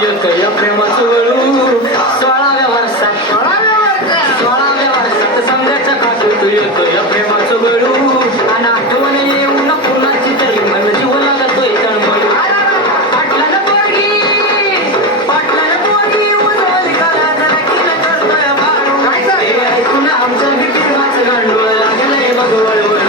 येतोय प्रेमाचं वळू 16व्या वर्षात समजायचं का तू येतोय प्रेमाचं वळू आणि आठवण येऊन पुन्हाची तरी मन जीव लागतोय तळमळू पाटलानं पोरगी उजवली करा जरा किन करतोय बाळू ऐकून आमचं बिटीर माझं गांडूळ लागलंय बघ वळवळ